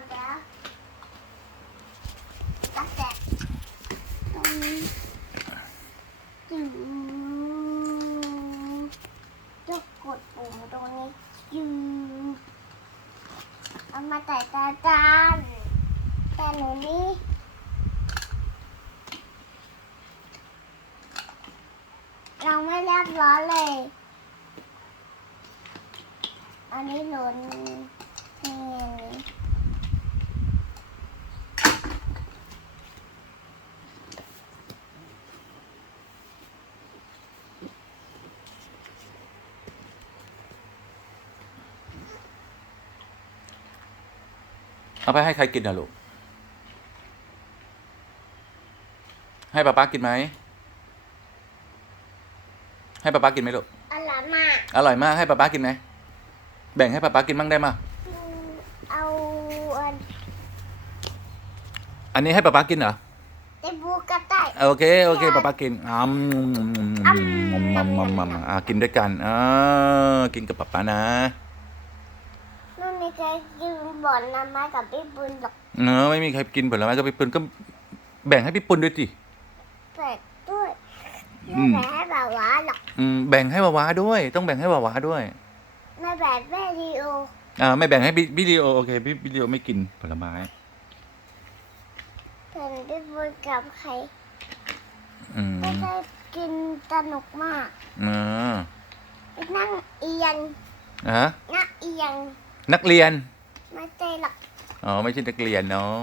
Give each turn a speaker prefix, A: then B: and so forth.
A: ดแล้วตั้งแต่ตรงนี้จึงจะกดปุ่มตรงนี้จึงเอามาใส่ตาจานแต่หนูนี่เราไม่เรียบร้อยเลย อันนี้หล่นนี่อันนี้
B: เอาไปให้ใครกินนะลูก ให้ป๊าป๊ากินไหม ให้ป๊าป๊ากินไหมลูก
A: อร่อยมาก
B: อร่อยมาก ให้ป๊าป๊ากินไหม แบ่งให้ป๊าป๊ากินบ้างได้มั้ย
A: อืมเอาอัน
B: อันนี้ให้ป๊าป๊ากินเหรอ
A: เตบูกระต่าย
B: โอเค โอเคป๊าป๊ากินอ้ามมัมมัมมัมมัมอ่ากินด้วยกันอ่ากินกับป๊าป๊านะ
A: นู่นนี่เคยกินบ่อนน้ำไม้กับพี่บุญหรอก
B: เนอะไม่มีใครกินผลไม้ก็พี่ปุณก็แบ่งให้พี่ปุณด้วยสิ
A: แปลกด้วย
B: อื
A: ไม่
B: ม
A: แบ่งให้แบบว่าหรอก
B: อืมแบ่งให้วาวาด้วย ต้องแบ่งให้วาวาด้วย
A: ไม่แบ่งแม่ดีโอ
B: อ่าไม่แบ่งให้พี่พี่ลีโอโอเคพี่พี่ลีโอไม่กินผลไม้
A: เห็นพี่บุญกับใคร
B: อืม
A: ไม่ได้กินสนุกมาก
B: อ่า
A: ไปนั่งเอียง
B: อะ
A: นั่งเอียง
B: นักเรียน
A: ไม่ใช่หรอก
B: อ๋อ ไม่ใช่นักเรียนเนาะ